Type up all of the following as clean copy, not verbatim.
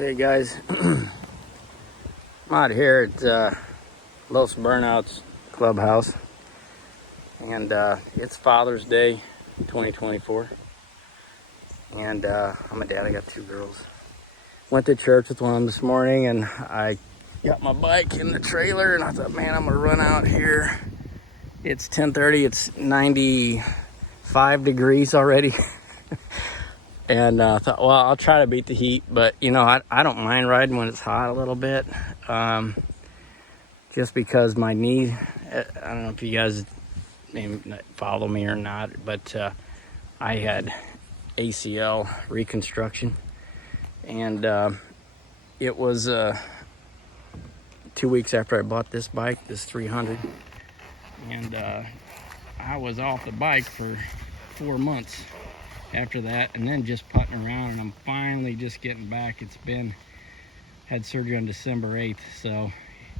Hey guys, I'm out here at Los Burnouts Clubhouse, and it's Father's Day 2024, and I'm a dad. I got two girls. Went to church with one this morning, and I got my bike in the trailer, and I thought, man, I'm gonna run out here. It's 10:30, it's 95 degrees already. And I thought, well, I'll try to beat the heat, but you know, I don't mind riding when it's hot a little bit, just because my knee, I don't know if you guys follow me or not, but I had ACL reconstruction, and it was 2 weeks after I bought this bike, this 300, and I was off the bike for 4 months after that, and then just putting around, and I'm finally just getting back. Had surgery on December 8th, so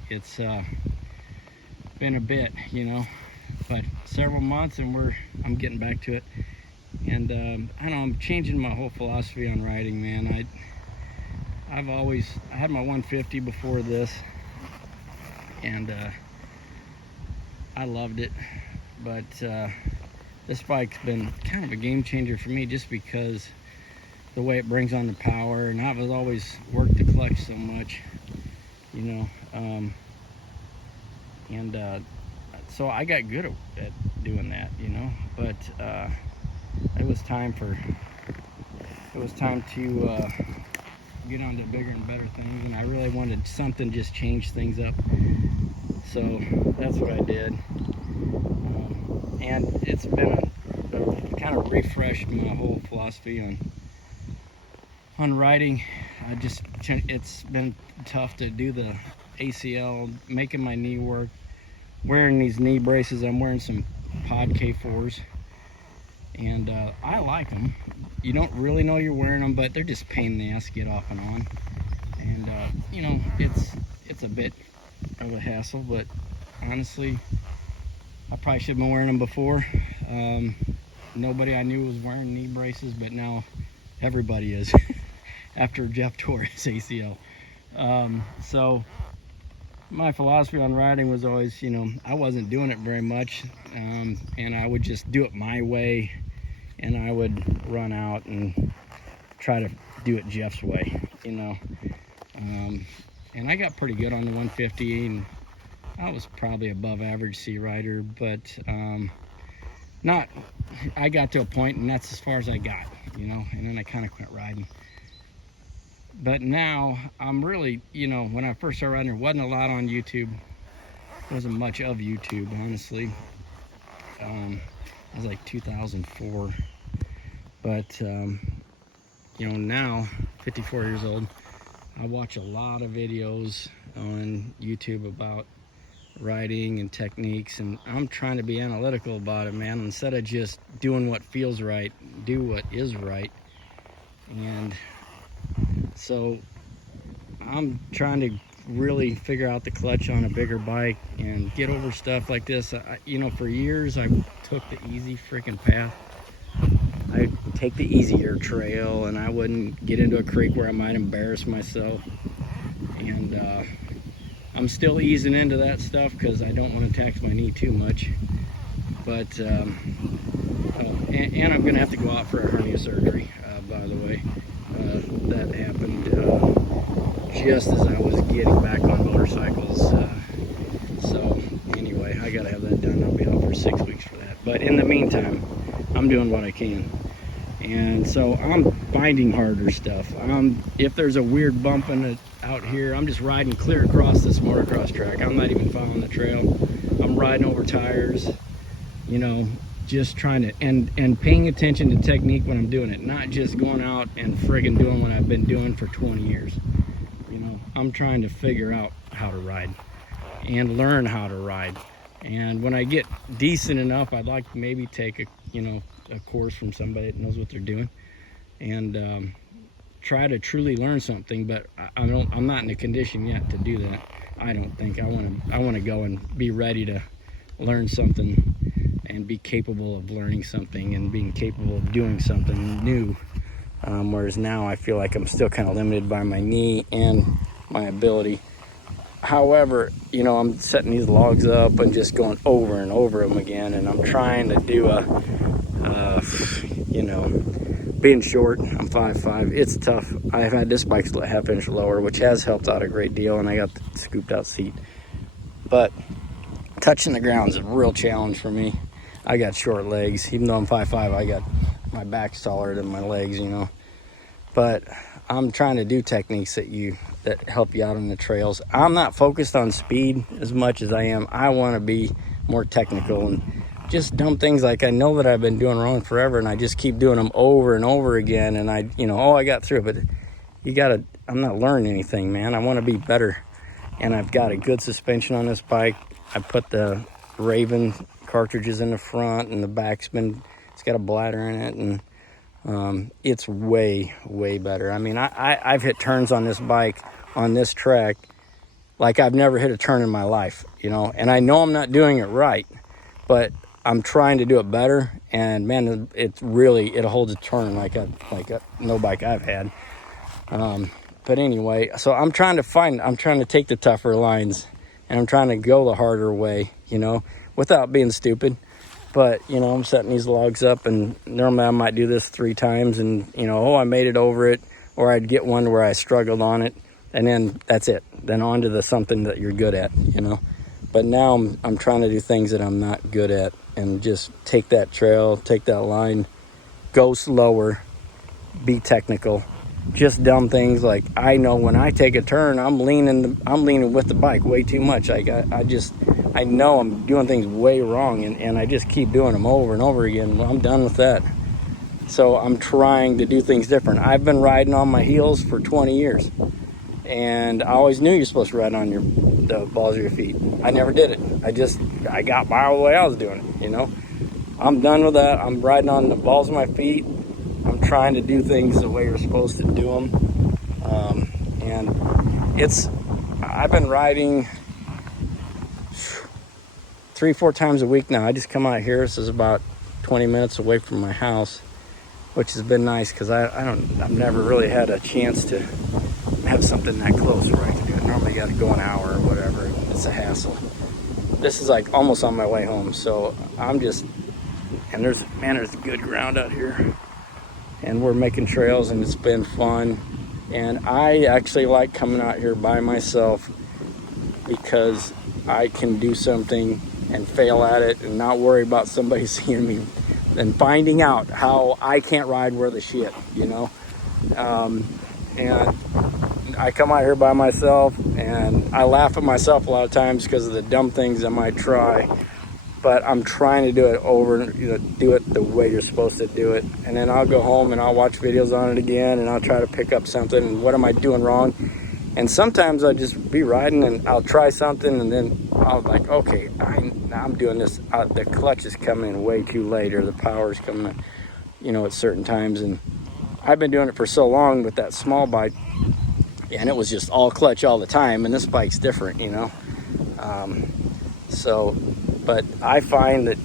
it's been a bit, you know, but several months, and I'm getting back to it. And I don't know, I'm changing my whole philosophy on riding, man. I had my 150 before this, and I loved it, but this bike's been kind of a game changer for me, just because the way it brings on the power, and I've always worked the clutch so much, you know, and so I got good at doing that, you know, but it was time to get on to bigger and better things, and I really wanted something just change things up, so that's what I did. And it's been kind of refreshed my whole philosophy on riding. It's been tough to do the ACL, making my knee work, wearing these knee braces. I'm wearing some Pod K4s, and I like them. You don't really know you're wearing them, but they're just pain in the ass to get off and on. And you know, it's a bit of a hassle, but honestly, I probably should have been wearing them before. Nobody I knew was wearing knee braces, but now everybody is after Jeff tore his ACL. So my philosophy on riding was always, you know, I wasn't doing it very much, and I would just do it my way, and I would run out and try to do it Jeff's way, you know. And I got pretty good on the 150, and I was probably above average C rider, but I got to a point, and that's as far as I got, you know, and then I kind of quit riding. But now I'm really, you know, when I first started riding, there wasn't a lot on YouTube. There wasn't much of YouTube, honestly. It was like 2004. But, you know, now, 54 years old, I watch a lot of videos on YouTube about riding and techniques, and I'm trying to be analytical about it, man. Instead of just doing what feels right, do what is right. And so I'm trying to really figure out the clutch on a bigger bike and get over stuff like this. You know, for years I took the easy freaking path. I'd take the easier trail, and I wouldn't get into a creek where I might embarrass myself. And I'm still easing into that stuff because I don't want to tax my knee too much. But and I'm gonna have to go out for a hernia surgery, by the way. That happened just as I was getting back on motorcycles. So anyway, I gotta have that done. I'll be out for 6 weeks for that. But in the meantime, I'm doing what I can. And so I'm finding harder stuff. If there's a weird bump in it out here, I'm just riding clear across this motocross track. I'm not even following the trail. I'm riding over tires, you know, just trying to, and paying attention to technique when I'm doing it, not just going out and friggin' doing what I've been doing for 20 years. You know, I'm trying to figure out how to ride and learn how to ride. And when I get decent enough, I'd like to maybe take a course from somebody that knows what they're doing, and try to truly learn something. But I'm not in a condition yet to do that. I don't think. I want to go and be ready to learn something and be capable of learning something and being capable of doing something new whereas now I feel like I'm still kind of limited by my knee and my ability. However, you know, I'm setting these logs up and just going over and over them again, and I'm trying to do you know, being short, I'm 5'5", it's tough. I've had this bike a half inch lower, which has helped out a great deal, and I got the scooped out seat. But touching the ground is a real challenge for me. I got short legs. Even though I'm 5'5", I got my back's taller than my legs, you know. But I'm trying to do techniques that help you out on the trails. I'm not focused on speed as much as I am. I want to be more technical and just dumb things like I know that I've been doing wrong forever, and I just keep doing them over and over again, and I, you know, oh, I got through it. But you gotta, I'm not learning anything, man. I want to be better, and I've got a good suspension on this bike. I put the Raven cartridges in the front, and the back's been, it's got a bladder in it, and it's way better. I mean, I've hit turns on this bike on this track like I've never hit a turn in my life, you know, and I know I'm not doing it right, but I'm trying to do it better, and man, it holds a turn like no bike I've had. But anyway, so I'm trying to take the tougher lines, and I'm trying to go the harder way, you know, without being stupid. But, you know, I'm setting these logs up, and normally I might do this 3 times, and, you know, oh, I made it over it, or I'd get one where I struggled on it, and then that's it. Then on to the something that you're good at, you know. But now I'm trying to do things that I'm not good at, and just take that trail, take that line, go slower, be technical. Just dumb things like, I know when I take a turn, I'm leaning with the bike way too much. I know I'm doing things way wrong, and I just keep doing them over and over again. Well, I'm done with that. So I'm trying to do things different. I've been riding on my heels for 20 years, and I always knew you're supposed to ride on the balls of your feet. I never did it. I got by the way I was doing it, you know. I'm done with that. I'm riding on the balls of my feet. I'm trying to do things the way you're supposed to do them. I've been riding 3-4 times a week now. I just come out here. This is about 20 minutes away from my house, which has been nice because I've never really had a chance to have something that close where I can do it. Normally you got to go an hour or whatever. It's a hassle. This is like almost on my way home, so and there's good ground out here, and we're making trails, and it's been fun. And I actually like coming out here by myself because I can do something and fail at it and not worry about somebody seeing me and finding out how I can't ride worth a shit, you know. And I come out here by myself, and I laugh at myself a lot of times because of the dumb things I might try. But I'm trying to do it over, you know, do it the way you're supposed to do it. And then I'll go home and I'll watch videos on it again, and I'll try to pick up something, and what am I doing wrong? And sometimes I'll just be riding and I'll try something, and then I'll like, okay, I'm doing this. The clutch is coming in way too late, or the power is coming in, you know, at certain times. And I've been doing it for so long with that small bike, and it was just all clutch all the time, and this bike's different, you know. But I find that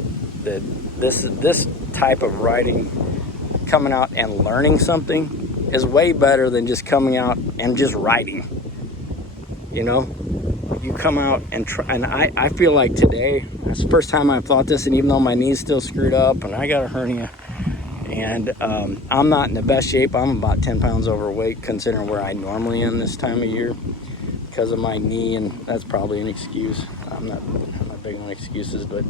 this type of riding, coming out and learning something, is way better than just coming out and just riding. You know, you come out and try, and I feel like today, that's the first time I've thought this, and even though my knee's still screwed up and I got a hernia, and I'm not in the best shape. I'm about 10 pounds overweight considering where I normally am this time of year because of my knee, and that's probably an excuse. I'm not big on excuses, but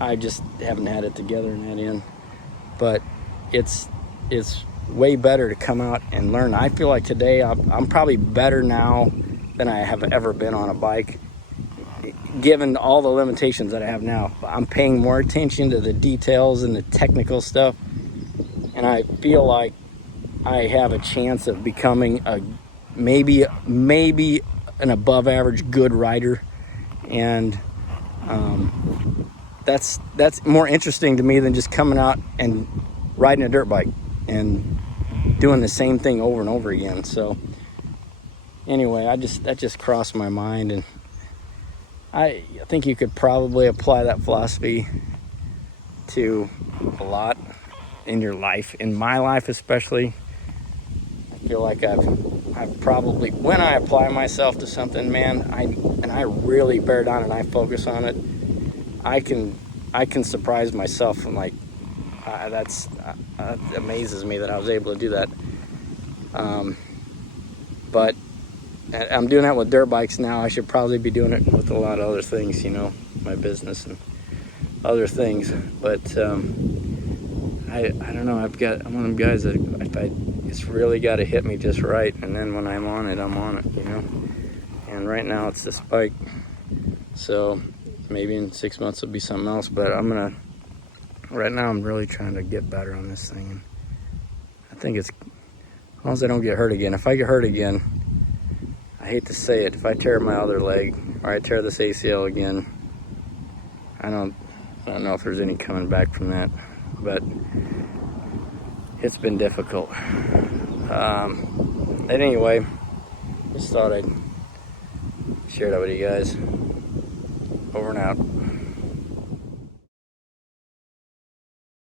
I just haven't had it together in that end. But it's way better to come out and learn. I feel like today I'm probably better now than I have ever been on a bike, given all the limitations that I have now. I'm paying more attention to the details and the technical stuff, and I feel like I have a chance of becoming maybe an above average good rider. And that's more interesting to me than just coming out and riding a dirt bike and doing the same thing over and over again. So anyway, that just crossed my mind, and I think you could probably apply that philosophy to a lot. in your life, in my life especially. I feel like I've probably, when I apply myself to something, man, I really bear down and I focus on it, I can surprise myself. And like, that amazes me that I was able to do that. But I'm doing that with dirt bikes now. I should probably be doing it with a lot of other things, you know, my business and other things. But I don't know. I'm one of them guys that it's really got to hit me just right, and then when I'm on it, you know. And right now it's this bike, so maybe in 6 months it'll be something else. But right now I'm really trying to get better on this thing. And I think it's, as long as I don't get hurt again. If I get hurt again, I hate to say it, if I tear my other leg or I tear this ACL again, I don't know if there's any coming back from that. But it's been difficult. Anyway, just thought I'd share that with you guys. Over and out.